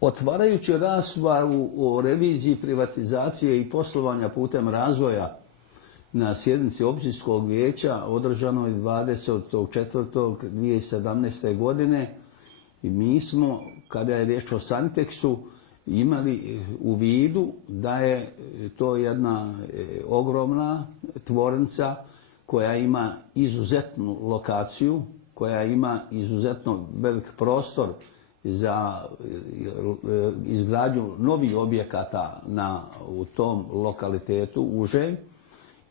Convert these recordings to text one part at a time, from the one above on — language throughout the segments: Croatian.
Otvarajući raspravu o reviziji privatizacije i poslovanja putem razvoja na sjednici općinskog vijeća održanoj 20.4.2017. godine, i mi smo, kada je riječ o Saniteksu, imali u vidu da je to jedna ogromna tvornica koja ima izuzetnu lokaciju, koja ima izuzetno velik prostor za izgradnju novih objekata u tom lokalitetu užem.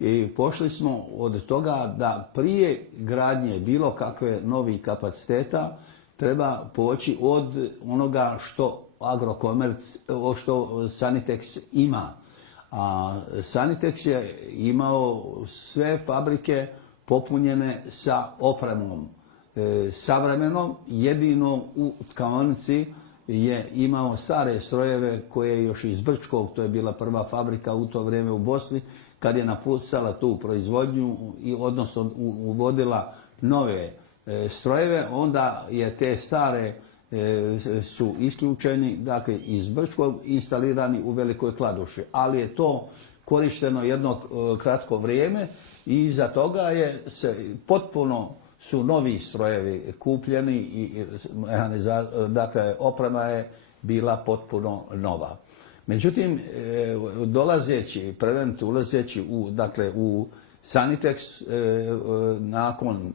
I pošli smo od toga da prije gradnje bilo kakve novih kapaciteta treba poći od onoga što što Saniteks ima. A Saniteks je imao sve fabrike popunjene sa opremom savremenom, jedino u tkaonici je imao stare strojeve koje još iz Brčkog, to je bila prva fabrika u to vrijeme u Bosni, kad je napucala tu proizvodnju i odnosno uvodila nove strojeve, onda je te stare su isključeni, dakle iz Brčkog, instalirani u Velikoj Kladuši. Ali je to korišteno jedno kratko vrijeme i iza toga potpuno su novi strojevi kupljeni i dakle oprema je bila potpuno nova. Međutim, ulazeći u Saniteks nakon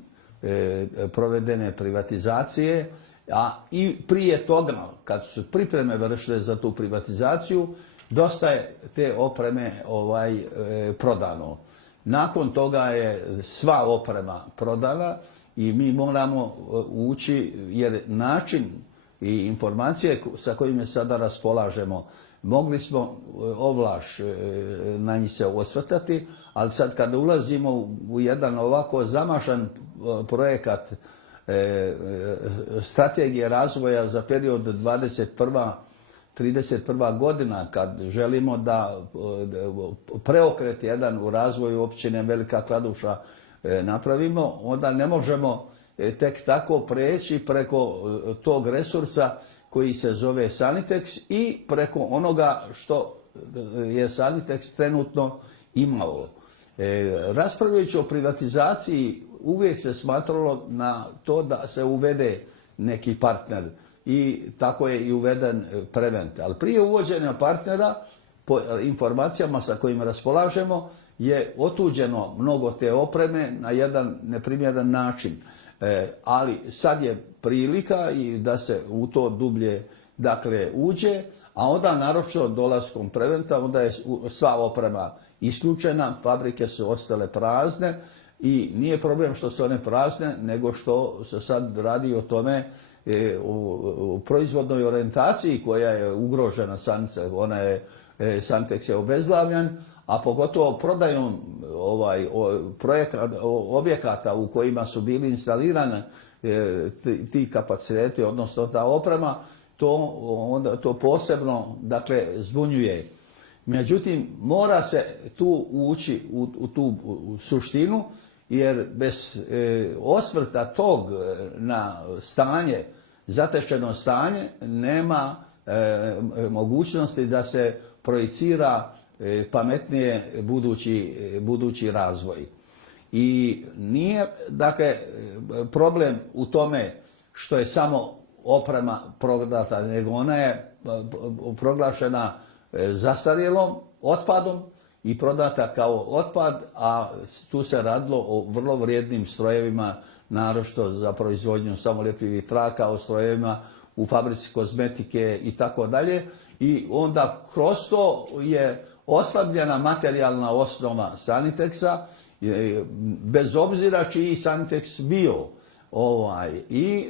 provedene privatizacije, a i prije toga, kad su pripreme vršile za tu privatizaciju, dosta je te opreme prodano. Nakon toga je sva oprema prodana i mi moramo ući, jer način i informacije sa kojima sada raspolažemo, mogli smo ovlaš na njih se osvrtati, ali sad kad ulazimo u jedan ovako zamašan projekat strategije razvoja za period 21-31 godina, kad želimo da preokret jedan u razvoju općine Velika Kladuša napravimo, onda ne možemo tek tako preći preko tog resursa koji se zove Saniteks i preko onoga što je Saniteks trenutno imao. Raspravljajući o privatizaciji, uvijek se smatralo na to da se uvede neki partner i tako je i uveden Prevent. Ali prije uvođenja partnera, po informacijama sa kojima raspolažemo, je otuđeno mnogo te opreme na jedan neprimjeren način. Ali sad je prilika i da se u to dublje uđe, a onda naročito dolaskom Preventa, onda je sva oprema isključena, fabrike su ostale prazne i nije problem što su one prazne, nego što se sad radi o tome u proizvodnoj orijentaciji koja je ugrožena. Saniteks je obezglavljen, a pogotovo prodajom objekata u kojima su bili instalirani ti kapaciteti, odnosno ta oprema, to posebno zbunjuje. Međutim, mora se tu ući u tu suštinu, jer bez osvrta tog na stanje, zatečeno stanje, nema mogućnosti da se projicira pametnije budući razvoj. I nije, problem u tome što je samo oprema prodata, nego ona je proglašena zastarjelom, otpadom i prodata kao otpad, a tu se radilo o vrlo vrijednim strojevima, naročito za proizvodnju samoljepljivih traka, o strojevima u fabrici kozmetike i tako dalje. I onda kroz to je oslabljena materijalna osnova Saniteksa, bez obzira čiji Saniteks bio, i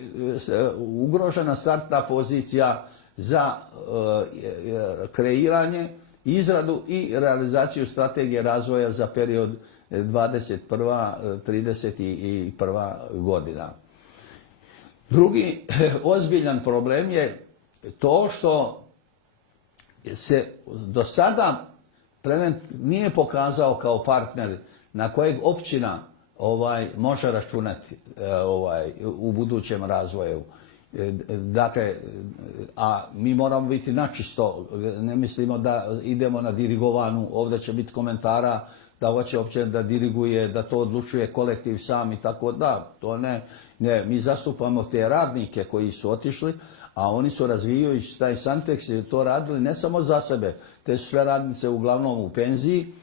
ugrožena startna pozicija za kreiranje, izradu i realizaciju strategije razvoja za period 21-31 godina. Drugi ozbiljan problem je to što se do sada Prevent nije pokazao kao partner na kojeg općina može računati u budućem razvoju. Dakle, a mi moramo biti načisto, ne mislimo da idemo na dirigovanu, ovdje će biti komentara da hoće uopće da diriguje, da to odlučuje kolektiv sam i tako da, to ne, mi zastupamo te radnike koji su otišli, a oni su razvijajući taj Santeks i to radili ne samo za sebe, te su sve radnice uglavnom u penziji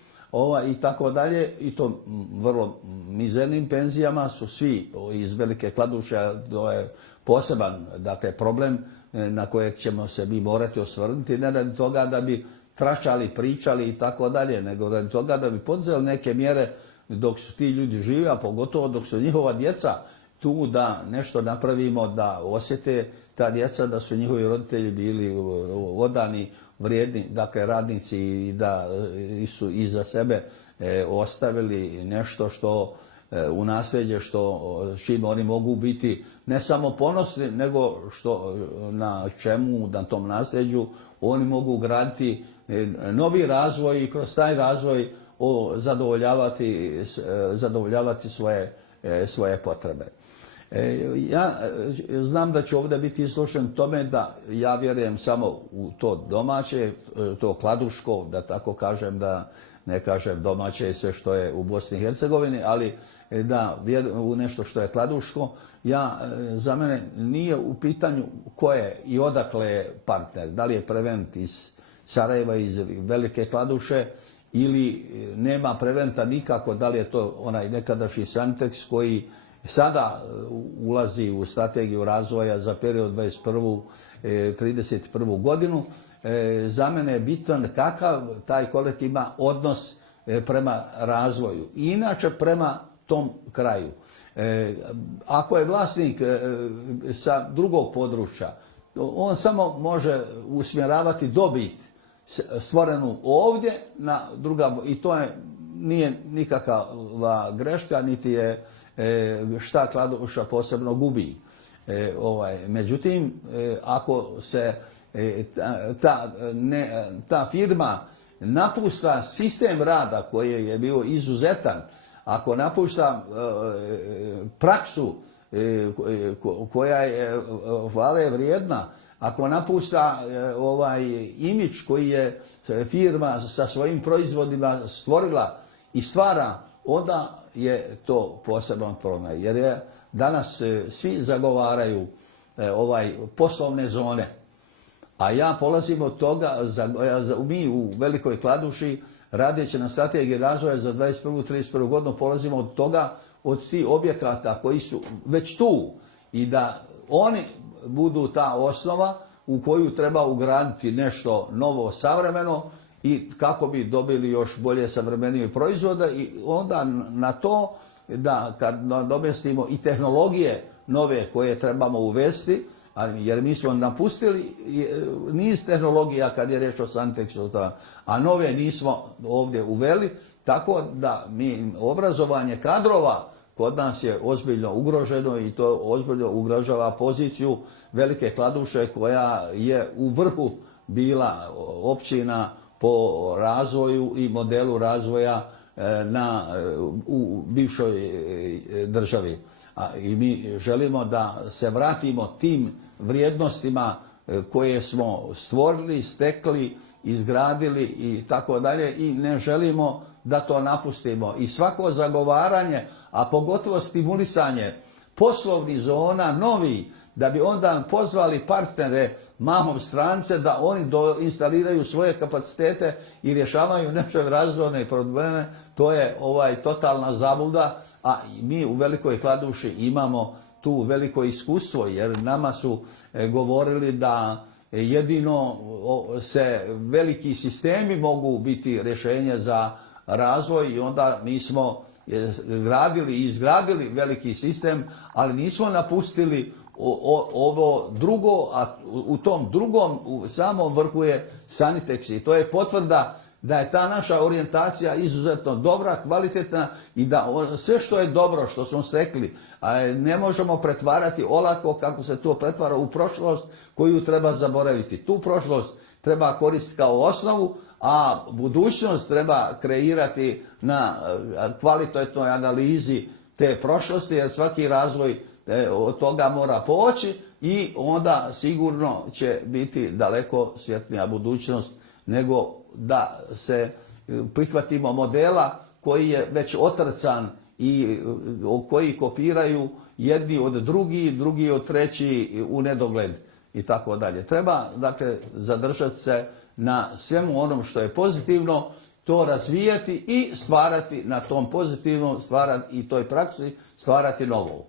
i tako dalje, i to vrlo mizernim penzijama su svi iz Velike Kladuše, to je poseban, dakle, problem na kojeg ćemo se mi morati osvrnuti, ne radi toga da bi tračali, pričali i tako dalje, nego radi toga da bi poduzeli neke mjere dok su ti ljudi živi, a pogotovo dok su njihova djeca tu, da nešto napravimo, da osjete ta djeca da su njihovi roditelji bili odani, vrijedni, dakle, radnici, i da su iza sebe ostavili nešto što u nasljeđe, čime oni mogu biti ne samo ponosni, nego na čemu, na tom nasljeđu oni mogu graditi novi razvoj i kroz taj razvoj zadovoljavati svoje potrebe. Ja znam da ću ovdje biti izložen tome da ja vjerujem samo u to domaće, to kladuško, da tako kažem, da ne kažem domaće i sve što je u Bosni i Hercegovini, ali da vjerujem u nešto što je kladuško. Za mene nije u pitanju ko je i odakle je partner, da li je Prevent iz Sarajeva, iz Velike Kladuše, ili nema Preventa nikako, da li je to onaj nekadašnji Santeks koji sada ulazi u strategiju razvoja za period 21-31 godinu. Za mene je bitan kakav taj kolektiv ima odnos prema razvoju i inače prema tom kraju. Ako je vlasnik sa drugog područja, on samo može usmjeravati dobit stvorenu ovdje na druga, i to nije nikakva greška, niti je šta Kladuša posebno gubi. Međutim, ako se ta firma napušta sistem rada koji je bio izuzetan, ako napušta praksu koja je hvale vrijedna, ako napušta imidž koji je firma sa svojim proizvodima stvorila i stvara, onda je to poseban problem. Jer je danas svi zagovaraju poslovne zone. A ja polazim od toga, mi u Velikoj Kladuši, radeći na strategiji razvoja za 21-31 godinu, polazimo od toga, od tih objekata koji su već tu, i da oni budu ta osnova u koju treba ugraditi nešto novo, savremeno, i kako bi dobili još bolje savremenije proizvode, i onda na to da kad nadomjestimo i tehnologije nove koje trebamo uvesti, jer mi smo napustili niz tehnologija kad je riječ o Santeksu, a nove nismo ovdje uveli, tako da mi obrazovanje kadrova kod nas je ozbiljno ugroženo, i to ozbiljno ugrožava poziciju Velike Kladuše koja je u vrhu bila općina po razvoju i modelu razvoja u bivšoj državi. I mi želimo da se vratimo tim vrijednostima koje smo stvorili, stekli, izgradili i tako dalje, i ne želimo da to napustimo. I svako zagovaranje, a pogotovo stimulisanje poslovnih zona novi, da bi onda pozvali partnere, mahom strance, da oni instaliraju svoje kapacitete i rješavaju naše razvojne probleme, to je totalna zabluda, a mi u Velikoj Kladuši imamo tu veliko iskustvo, jer nama su govorili da jedino se veliki sistemi mogu biti rješenje za razvoj, i onda mi smo gradili i izgradili veliki sistem, ali nismo napustili ovo drugo, a u tom drugom, u samom vrhu je Saniteks, i to je potvrda da je ta naša orijentacija izuzetno dobra, kvalitetna, i da sve što je dobro, što smo stekli, ne možemo pretvarati olako kako se to pretvara u prošlost koju treba zaboraviti. Tu prošlost treba koristiti kao osnovu, a budućnost treba kreirati na kvalitetnoj analizi te prošlosti, jer svaki razvoj od toga mora poći i onda sigurno će biti daleko svjetlija budućnost nego da se prihvatimo modela koji je već otrcan i koji kopiraju jedni od drugih, drugi od treći u nedogled i tako dalje. Treba, dakle, zadržati se na svemu onom što je pozitivno, to razvijati i stvarati na tom pozitivnom i toj praksi stvarati novo.